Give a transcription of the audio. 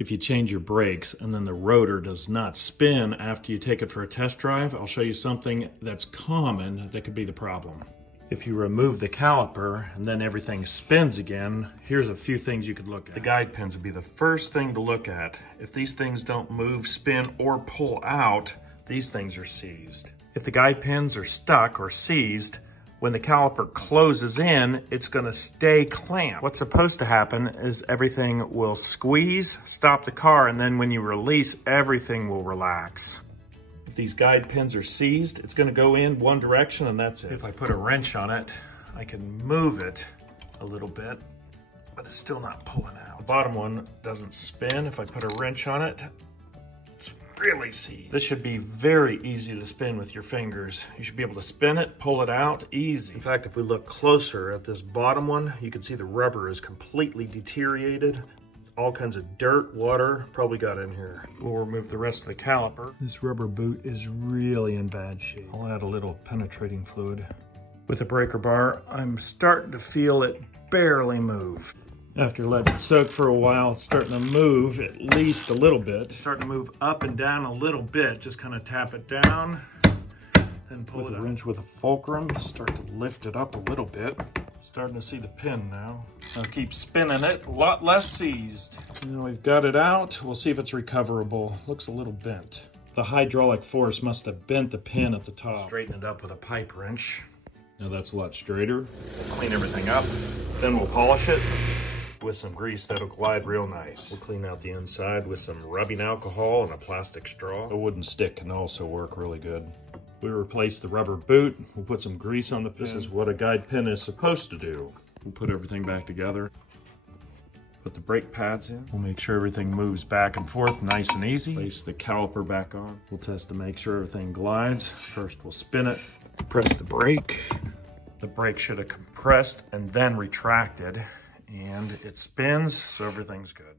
If you change your brakes and then the rotor does not spin after you take it for a test drive, I'll show you something that's common that could be the problem. If you remove the caliper and then everything spins again, here's a few things you could look at. The guide pins would be the first thing to look at. If these things don't move, spin, or pull out, these things are seized. If the guide pins are stuck or seized, when the caliper closes in, it's gonna stay clamped. What's supposed to happen is everything will squeeze, stop the car, and then when you release, everything will relax. If these guide pins are seized, it's gonna go in one direction and that's it. If I put a wrench on it, I can move it a little bit, but it's still not pulling out. The bottom one doesn't spin. If I put a wrench on it, it's really seized. This should be very easy to spin with your fingers. You should be able to spin it, pull it out, easy. In fact, if we look closer at this bottom one, you can see the rubber is completely deteriorated. All kinds of dirt, water probably got in here. We'll remove the rest of the caliper. This rubber boot is really in bad shape. I'll add a little penetrating fluid. With the breaker bar, I'm starting to feel it barely move. After letting it soak for a while, it's starting to move at least a little bit. Starting to move up and down a little bit. Just kind of tap it down, then pull it up. Wrench with a fulcrum, start to lift it up a little bit. Starting to see the pin now. I'll keep spinning it, a lot less seized. Now we've got it out. We'll see if it's recoverable. Looks a little bent. The hydraulic force must have bent the pin at the top. Straighten it up with a pipe wrench. Now that's a lot straighter. We'll clean everything up, then we'll polish it with some grease that'll glide real nice. We'll clean out the inside with some rubbing alcohol and a plastic straw. A wooden stick can also work really good. We replace the rubber boot. We'll put some grease on the pin. This is what a guide pin is supposed to do. We'll put everything back together. Put the brake pads in. We'll make sure everything moves back and forth nice and easy. Place the caliper back on. We'll test to make sure everything glides. First we'll spin it, press the brake. The brake should have compressed and then retracted, and it spins, so everything's good.